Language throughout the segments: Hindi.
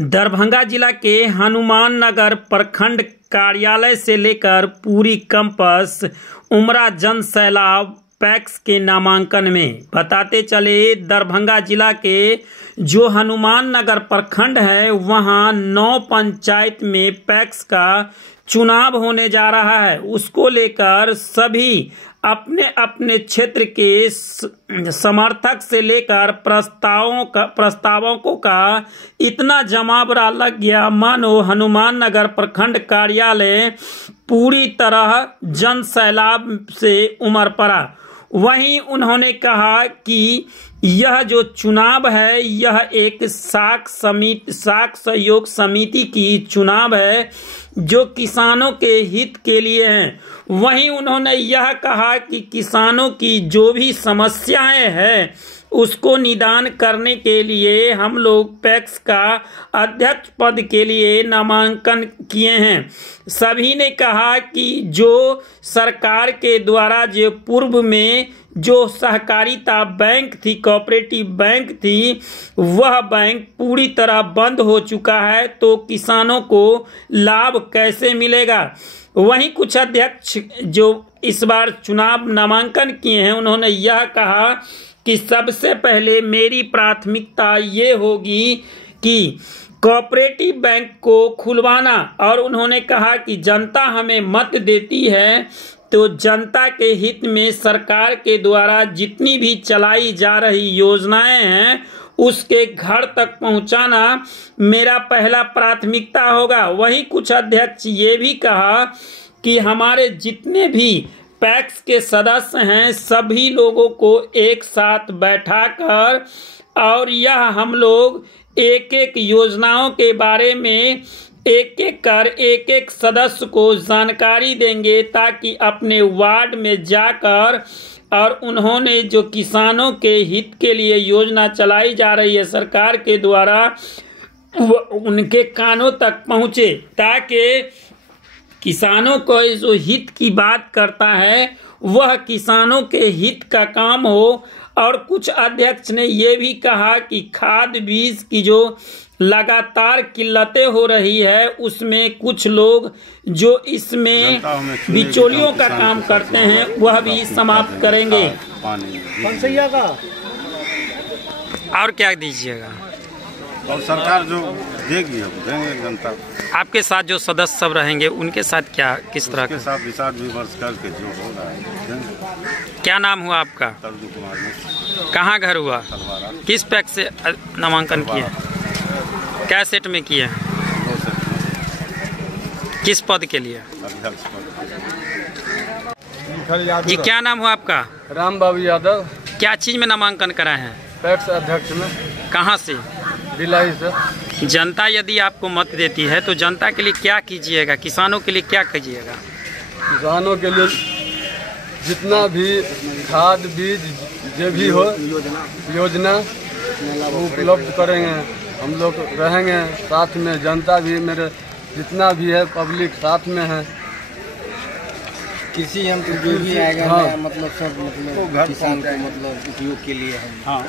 दरभंगा जिला के हनुमान नगर प्रखंड कार्यालय से लेकर पूरी कैंपस उमरा जन सैलाब पैक्स के नामांकन में। बताते चले दरभंगा जिला के जो हनुमान नगर प्रखंड है वहां 9 पंचायत में पैक्स का चुनाव होने जा रहा है। उसको लेकर सभी अपने अपने क्षेत्र के समर्थक से लेकर प्रस्तावकों का इतना जमावड़ा लग गया मानो हनुमान नगर प्रखंड कार्यालय पूरी तरह जन सैलाब से उमड़ पड़ा। वहीं उन्होंने कहा कि यह जो चुनाव है यह एक साख सहयोग समिति की चुनाव है जो किसानों के हित के लिए है। वहीं उन्होंने यह कहा कि किसानों की जो भी समस्याएं हैं उसको निदान करने के लिए हम लोग पैक्स का अध्यक्ष पद के लिए नामांकन किए हैं। सभी ने कहा कि जो सरकार के द्वारा जो पूर्व में जो सहकारिता बैंक थी, कोऑपरेटिव बैंक थी, वह बैंक पूरी तरह बंद हो चुका है, तो किसानों को लाभ कैसे मिलेगा। वहीं कुछ अध्यक्ष जो इस बार चुनाव नामांकन किए हैं उन्होंने यह कहा कि सबसे पहले मेरी प्राथमिकता ये होगी कि कोऑपरेटिव बैंक को खुलवाना, और उन्होंने कहा कि जनता हमें मत देती है तो जनता के हित में सरकार के द्वारा जितनी भी चलाई जा रही योजनाएं हैं उसके घर तक पहुंचाना मेरा पहला प्राथमिकता होगा। वहीं कुछ अध्यक्ष ये भी कहा कि हमारे जितने भी पैक्स के सदस्य हैं सभी लोगों को एक साथ बैठाकर और यह हम लोग एक एक योजनाओं के बारे में एक एक सदस्य को जानकारी देंगे ताकि अपने वार्ड में जाकर और उन्होंने जो किसानों के हित के लिए योजना चलाई जा रही है सरकार के द्वारा उनके कानों तक पहुंचे, ताकि किसानों को जो हित की बात करता है वह किसानों के हित का काम हो। और कुछ अध्यक्ष ने यह भी कहा कि खाद बीज की जो लगातार किल्लतें हो रही है उसमें कुछ लोग जो इसमें बिचौलियों का काम करते हैं वह भी समाप्त करेंगे। और क्या दीजिएगा? और सरकार जो देगी हम देंगे जनता। आपके साथ जो सदस्य सब रहेंगे उनके साथ क्या किस तरह के साथ विचार विमर्श करके जो होगा देंगे। क्या नाम हुआ आपका? कहाँ घर हुआ? किस पैक्स से नामांकन किए? क्या सेट में किए? किस पद के लिए? जी क्या नाम हुआ आपका? राम बाबू यादव। क्या चीज में नामांकन कराए हैं? पैक्स अध्यक्ष में। कहाँ से? दिल्ली से। जनता यदि आपको मत देती है तो जनता के लिए क्या कीजिएगा, किसानों के लिए क्या कीजिएगा? किसानों के लिए जितना भी खाद बीज जो भी हो योजना उपलब्ध करेंगे। हम लोग रहेंगे साथ में, जनता भी मेरे जितना भी है पब्लिक साथ में है। कृषि यंत्र जो भी आएगा हाँ। मतलब सब मतलब किसान को मतलब उपयोग के लिए है। हाँ।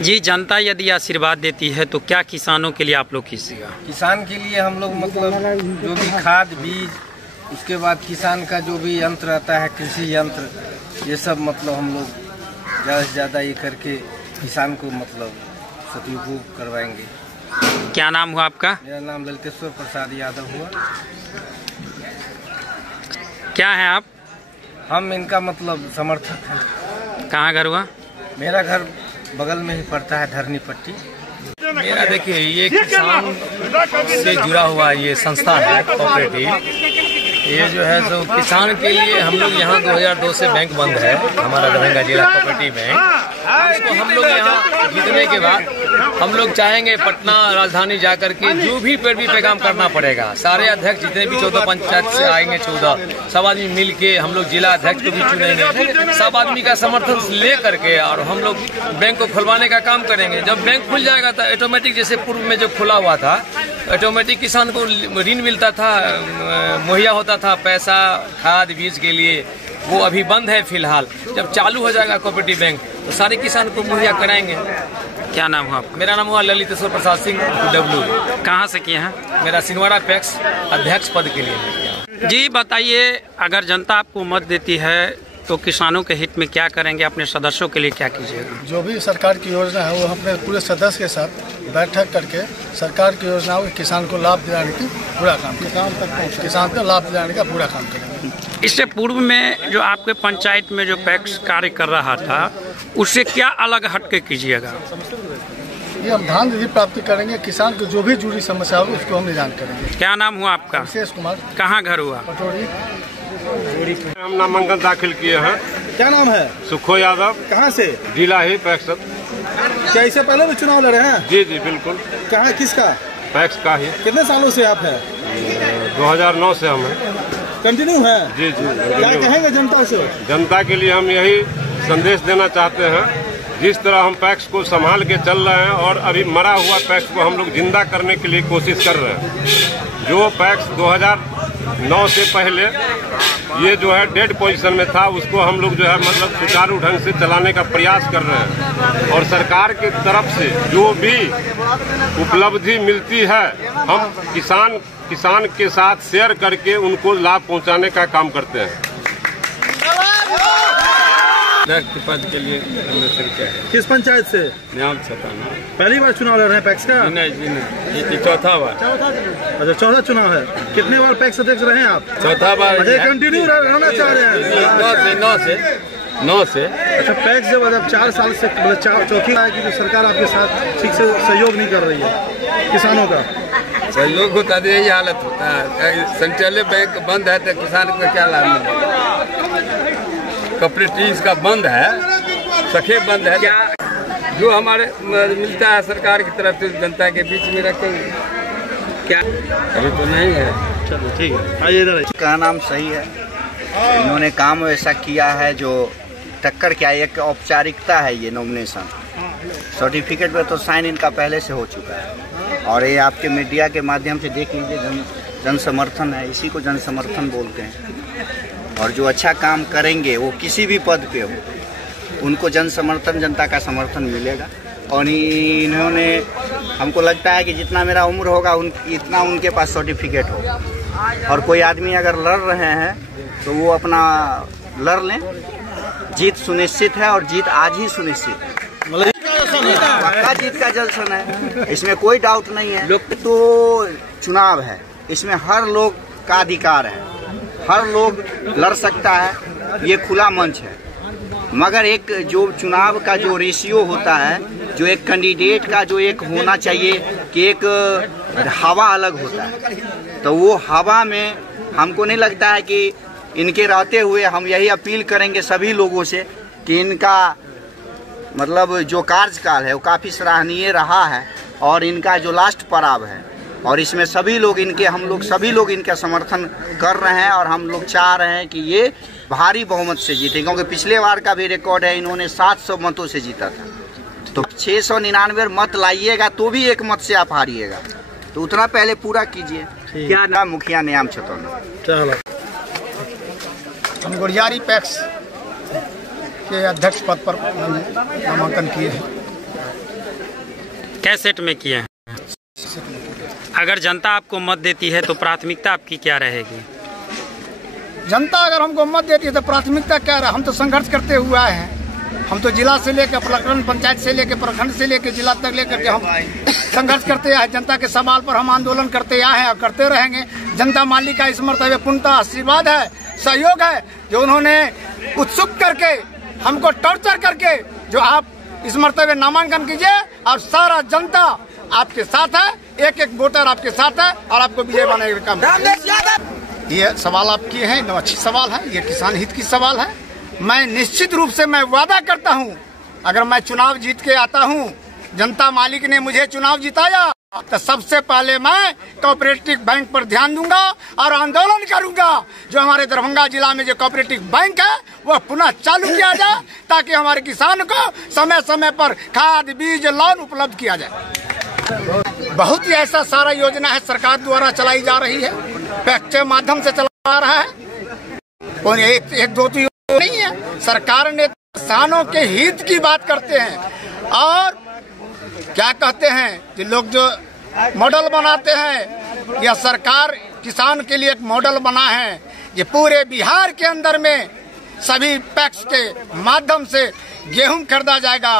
जी जनता यदि आशीर्वाद देती है तो क्या किसानों के लिए आप लोग कीजिएगा? किसान के लिए हम लोग मतलब जो भी खाद बीज उसके बाद किसान का जो भी यंत्र आता है कृषि यंत्र ये सब मतलब हम लोग ज़्यादा से ज़्यादा ये करके किसान को मतलब सदुपयोग करवाएंगे। क्या नाम हुआ आपका? मेरा नाम ललितेश्वर प्रसाद यादव हुआ। क्या है आप? हम इनका मतलब समर्थक हैं। कहाँ घर हुआ? मेरा घर बगल में ही पड़ता है धरनी पट्टी। मेरा देखिए ये किसान से जुड़ा हुआ ये संस्था है कोऑपरेटिव। ये जो है तो किसान के लिए हम लोग यहाँ 2002 से बैंक बंद है हमारा दरभंगा जिला कोऑपरेटिव बैंक। उसको हम लोग यहाँ जीतने के बाद हम लोग चाहेंगे पटना राजधानी जाकर के जो भी पैरवी पे काम करना पड़ेगा। सारे अध्यक्ष जितने भी 14 पंचायत से आएंगे 14 सब आदमी मिल के हम लोग जिला अध्यक्ष को भी चुनेंगे। सब आदमी का समर्थन ले करके और हम लोग बैंक को खुलवाने का काम करेंगे। जब बैंक खुल जाएगा तो ऑटोमेटिक जैसे पूर्व में जो खुला हुआ था ऑटोमेटिक किसान को ऋण मिलता था, मुहैया होता था पैसा खाद बीज के लिए, वो अभी बंद है फिलहाल। जब चालू हो जाएगा कोऑपरेटिव बैंक तो सारे किसान को मुहैया कराएंगे। क्या नाम हुआ आपका? मेरा नाम हुआ ललितेश्वर प्रसाद सिंह डब्लू। कहाँ से किए हैं? मेरा सिंहवाड़ा पैक्स अध्यक्ष पद के लिए। जी बताइए, अगर जनता आपको मत देती है तो किसानों के हित में क्या करेंगे? अपने सदस्यों के लिए क्या कीजिएगा? जो भी सरकार की योजना है वो अपने पूरे सदस्य के साथ बैठक करके सरकार की योजनाओं के किसान को लाभ दिलाने की पूरा काम करेंगे। किसान को लाभ दिलाने का पूरा काम करेंगे। इससे पूर्व में जो आपके पंचायत में जो पैक्स कार्य कर रहा था उससे क्या अलग हटके कीजिएगा? ये हम धान निधि प्राप्ति करेंगे। किसान को जो भी जुड़ी समस्या होगी उसको हम निदान करेंगे। क्या नाम हुआ आपका? विशेष कुमार। कहाँ घर हुआ? पटोरी। हम नामांकन दाखिल किए हैं। क्या नाम है? सुखो यादव। कहाँ से? जिला ही पैक्स। क्या इससे पहले भी चुनाव लड़े हैं? जी जी बिल्कुल। कहाँ, किसका? पैक्स का ही। कितने सालों से आप हैं? 2009 से हम हैं। कंटिन्यू है? जी जी। क्या कहेंगे जनता से? जनता के लिए हम यही संदेश देना चाहते हैं, जिस तरह हम पैक्स को संभाल के चल रहे हैं और अभी मरा हुआ पैक्स को हम लोग जिंदा करने के लिए कोशिश कर रहे हैं। जो पैक्स 2009 से पहले ये जो है डेड पोजीशन में था उसको हम लोग जो है मतलब सुचारू ढंग से चलाने का प्रयास कर रहे हैं। और सरकार की तरफ से जो भी उपलब्धि मिलती है हम किसान के साथ शेयर करके उनको लाभ पहुंचाने का काम करते हैं। पद के लिए क्या है? किस पंचायत से? न्याम छताना। पहली बार चुनाव लड़ रहे हैं पैक्स का? नहीं, ये चौथा बार। अच्छा, चौथा चुनाव है। कितने बार पैक्स अध्यक्ष रहे हैं आप? चौथा बार। कंटिन्यू रहना चाह रहे हैं? 9 से। अच्छा, पैक्स जब 4 साल से चौथी है कि सरकार आपके साथ ठीक से सहयोग नहीं कर रही है किसानों का? सहयोग होता है, यही हालत होता है। सेंट्रल बैंक बंद है तो किसान को क्या लाभ मिलेगा? कोऑपरेटिव का बंद है, सखे बंद है। क्या जो हमारे मिलता है सरकार की तरफ से जनता के बीच में रखेंगे क्या? अभी तो नहीं है। चलो ठीक है, आइए इधर। का नाम सही है। इन्होंने काम ऐसा किया है जो टक्कर क्या, एक औपचारिकता है। ये नॉमिनेशन सर्टिफिकेट में तो साइन इनका पहले से हो चुका है और ये आपके मीडिया के माध्यम से देख लीजिए, जन समर्थन है, इसी को जन समर्थन बोलते हैं। और जो अच्छा काम करेंगे वो किसी भी पद पे हो उनको जन समर्थन, जनता का समर्थन मिलेगा। और इन्होंने, हमको लगता है कि जितना मेरा उम्र होगा इतना उनके पास सर्टिफिकेट होगा। और कोई आदमी अगर लड़ रहे हैं तो वो अपना लड़ लें, जीत सुनिश्चित है और जीत आज ही सुनिश्चित है। पक्का जीत का जश्न है, इसमें कोई डाउट नहीं है। तो चुनाव है, इसमें हर लोग का अधिकार है, हर लोग लड़ सकता है, ये खुला मंच है। मगर एक जो चुनाव का जो रेशियो होता है, जो एक कैंडिडेट का जो एक होना चाहिए कि एक हवा अलग होता है, तो वो हवा में हमको नहीं लगता है कि इनके रहते हुए हम यही अपील करेंगे सभी लोगों से कि इनका मतलब जो कार्यकाल है वो काफ़ी सराहनीय रहा है और इनका जो लास्ट पड़ाव है और इसमें सभी लोग हम लोग सभी लोग इनका समर्थन कर रहे हैं और हम लोग चाह रहे हैं कि ये भारी बहुमत से जीते, क्योंकि पिछले बार का भी रिकॉर्ड है, इन्होंने 700 मतों से जीता था। तो 699 मत लाइएगा तो भी एक मत से आप हारिएगा, तो उतना पहले पूरा कीजिए। क्या नाम? मुखिया न्याम छताना। हम गुड़ियारी पैक्स के अध्यक्ष पद पर नामांकन किए हैं। कैसेट में किए हैं? अगर जनता आपको मत देती है तो प्राथमिकता आपकी क्या रहेगी? जनता अगर हमको मत देती है तो प्राथमिकता क्या रहा? हम तो संघर्ष करते हुए आए हैं। हम तो जिला से लेकर प्रखंड, पंचायत से लेकर प्रखंड से लेकर जिला तक लेकर के हम संघर्ष करते आए। जनता के सवाल पर हम आंदोलन करते आए हैं और करते रहेंगे। जनता मालिक का इस मर्तबे पूर्णतः आशीर्वाद है, सहयोग है, जो उन्होंने उत्सुक करके हमको टॉर्चर करके जो आप इस मर्तबे नामांकन कीजिए और सारा जनता आपके साथ है, एक एक वोटर आपके साथ है और आपको विजय बनाने का काम। ये सवाल आप किए हैं, एकदम अच्छी सवाल है, ये किसान हित की सवाल है। मैं निश्चित रूप से मैं वादा करता हूं, अगर मैं चुनाव जीत के आता हूं, जनता मालिक ने मुझे चुनाव जिताया, तो सबसे पहले मैं कोऑपरेटिव बैंक पर ध्यान दूंगा और आंदोलन करूंगा। जो हमारे दरभंगा जिला में जो कोऑपरेटिव बैंक है वह पुनः चालू किया जाए, ताकि हमारे किसान को समय समय पर खाद, बीज, लोन उपलब्ध किया जाए। बहुत ही ऐसा सारा योजना है सरकार द्वारा चलाई जा रही है, पैक्स के माध्यम से चला रहा है। और एक दो नहीं है। सरकार ने किसानों के हित की बात करते हैं और क्या कहते हैं कि लोग जो मॉडल बनाते हैं, यह सरकार किसान के लिए एक मॉडल बना है। ये पूरे बिहार के अंदर में सभी पैक्स के माध्यम से गेहूं खरीदा जाएगा,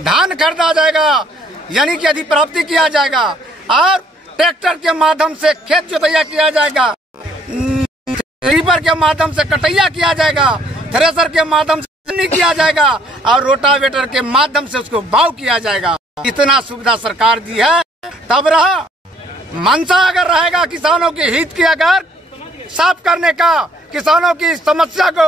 धान खरीदा जाएगा, यानी कि अधिप्राप्ति किया जाएगा और ट्रैक्टर के माध्यम से खेत जोतैया किया जाएगा, रीपर के माध्यम से कटैया किया जाएगा, थ्रेसर के माध्यम से नहीं किया जाएगा और रोटावेटर के माध्यम से उसको बाव किया जाएगा। इतना सुविधा सरकार दी है। तब रहा मंशा अगर रहेगा किसानों के हित की अगर साफ करने का, किसानों की समस्या को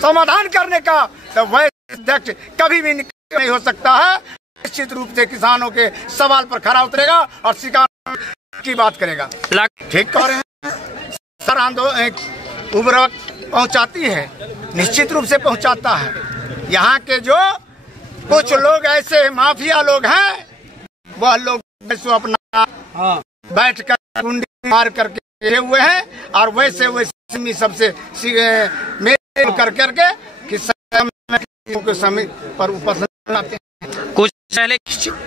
समाधान करने का, तो वह अध्यक्ष कभी भी नहीं हो सकता है। निश्चित रूप से किसानों के सवाल पर खरा उतरेगा और शिकार की बात करेगा। ठीक कह रहे हैं सर, आंदोलन उर्वरक पहुंचाती है, निश्चित रूप से पहुंचाता है। यहाँ के जो कुछ लोग ऐसे माफिया लोग हैं, वह लोग अपना बैठ कर कुंडी मार करके हुए हैं और वैसे वैसे सबसे मेल कर करके किसानों समय पर उपस्थित आते हैं। कुछ पहले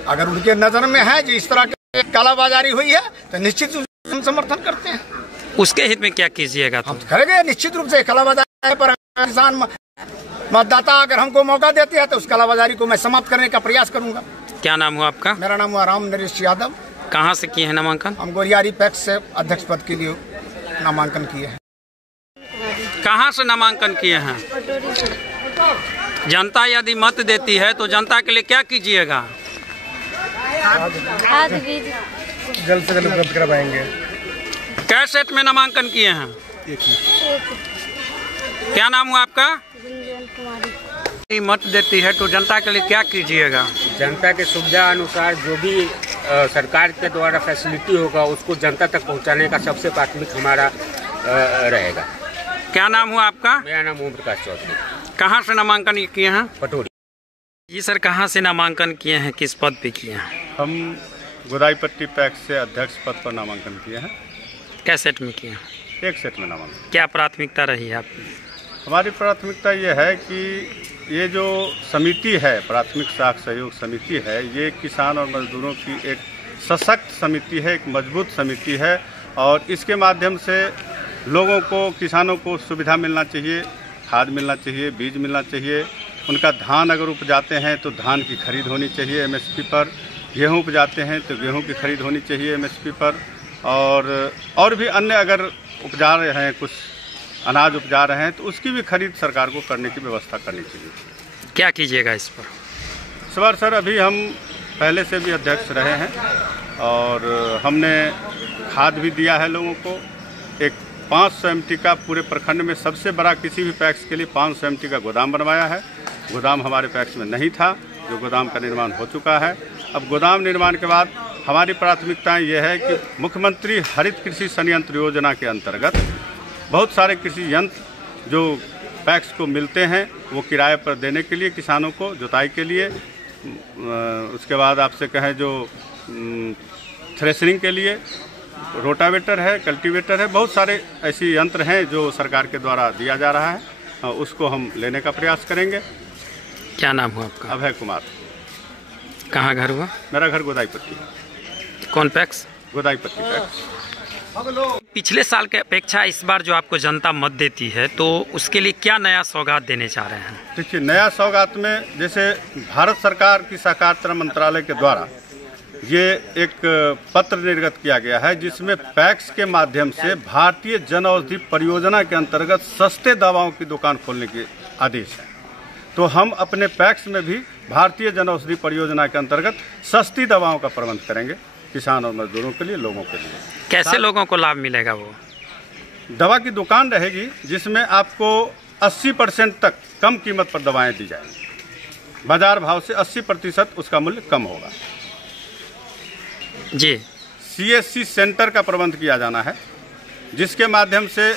अगर उनके नजर में है जो इस तरह की कालाबाजारी हुई है तो निश्चित रूप से हम समर्थन करते हैं। उसके हित में क्या कीजिएगा? हम करेंगे निश्चित रूप से। कालाबाजारी पर किसान मतदाता अगर हमको मौका देते हैं तो उस कालाबाजारी को मैं समाप्त करने का प्रयास करूंगा। क्या नाम हुआ आपका? मेरा नाम हुआ राम नरेश यादव। कहाँ से किए हैं नामांकन? हम गोरियारी पैक्स से अध्यक्ष पद के लिए नामांकन किए हैं। कहाँ से नामांकन किए हैं? जनता यदि मत देती है तो जनता के लिए क्या कीजिएगा? जल्द से जल्द उपलब्ध करवाएंगे। क्या सेट में नामांकन किए हैं? क्या नाम हुआ आपका? मत देती है तो जनता के लिए क्या कीजिएगा? जनता के सुविधा अनुसार जो भी सरकार के द्वारा फैसिलिटी होगा उसको जनता तक पहुंचाने का सबसे प्राथमिक हमारा रहेगा। क्या नाम हुआ आपका? मेरा नाम ओम प्रकाश चौधरी। कहाँ से नामांकन किए हैं? पटोरी। जी सर, कहाँ से नामांकन किए हैं, किस पद पे किए हैं? हम गोदाईपट्टी पैक्स से अध्यक्ष पद पर नामांकन किए हैं। क्या सेट में किए हैं? एक सेट में नामांकन। क्या प्राथमिकता रही है आपकी? हमारी प्राथमिकता ये है कि ये जो समिति है, प्राथमिक साख सहयोग समिति है, ये किसान और मजदूरों की एक सशक्त समिति है, एक मजबूत समिति है और इसके माध्यम से लोगों को, किसानों को सुविधा मिलना चाहिए, खाद मिलना चाहिए, बीज मिलना चाहिए। उनका धान अगर उपजाते हैं तो धान की खरीद होनी चाहिए एमएसपी पर, गेहूं उपजाते हैं तो गेहूं की खरीद होनी चाहिए एमएसपी पर, और भी अन्य अगर उपजा रहे हैं, कुछ अनाज उपजा रहे हैं तो उसकी भी खरीद सरकार को करने की व्यवस्था करनी चाहिए। क्या कीजिएगा इस पर? इस बार सर अभी हम पहले से भी अध्यक्ष रहे हैं और हमने खाद भी दिया है लोगों को। एक 500 MT का पूरे प्रखंड में सबसे बड़ा किसी भी पैक्स के लिए 500 MT का गोदाम बनवाया है। गोदाम हमारे पैक्स में नहीं था, जो गोदाम का निर्माण हो चुका है। अब गोदाम निर्माण के बाद हमारी प्राथमिकताएं ये है कि मुख्यमंत्री हरित कृषि संयंत्र योजना के अंतर्गत बहुत सारे कृषि यंत्र जो पैक्स को मिलते हैं वो किराए पर देने के लिए किसानों को जुताई के लिए, उसके बाद आपसे कहें जो थ्रेशरिंग के लिए रोटावेटर है, कल्टीवेटर है, बहुत सारे ऐसे यंत्र हैं जो सरकार के द्वारा दिया जा रहा है, उसको हम लेने का प्रयास करेंगे। क्या नाम हुआ आपका? अभय कुमार। कहाँ घर हुआ? मेरा घर गोदाईपट्टी। कौन पैक्स? गोदाईपट्टी पैक्स। पिछले साल के अपेक्षा इस बार जो आपको जनता मत देती है तो उसके लिए क्या नया सौगात देने चाह रहे हैं? देखिए, नया सौगात में जैसे भारत सरकार की सहकारिता मंत्रालय के द्वारा ये एक पत्र निर्गत किया गया है जिसमें पैक्स के माध्यम से भारतीय जन औषधि परियोजना के अंतर्गत सस्ते दवाओं की दुकान खोलने के आदेश है। तो हम अपने पैक्स में भी भारतीय जन औषधि परियोजना के अंतर्गत सस्ती दवाओं का प्रबंध करेंगे किसान और मजदूरों के लिए, लोगों के लिए। कैसे लोगों को लाभ मिलेगा? वो दवा की दुकान रहेगी जिसमें आपको 80% तक कम कीमत पर दवाएं दी जाएंगी। बाजार भाव से 80% उसका मूल्य कम होगा जी। CSC सेंटर का प्रबंध किया जाना है जिसके माध्यम से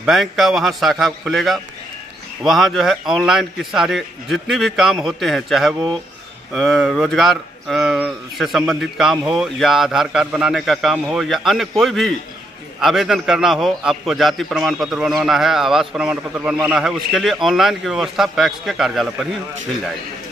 बैंक का वहाँ शाखा खुलेगा। वहाँ जो है ऑनलाइन की सारे जितनी भी काम होते हैं, चाहे वो रोजगार से संबंधित काम हो या आधार कार्ड बनाने का काम हो या अन्य कोई भी आवेदन करना हो, आपको जाति प्रमाण पत्र बनवाना है, आवास प्रमाण पत्र बनवाना है, उसके लिए ऑनलाइन की व्यवस्था पैक्स के कार्यालय पर ही मिल जाएगी।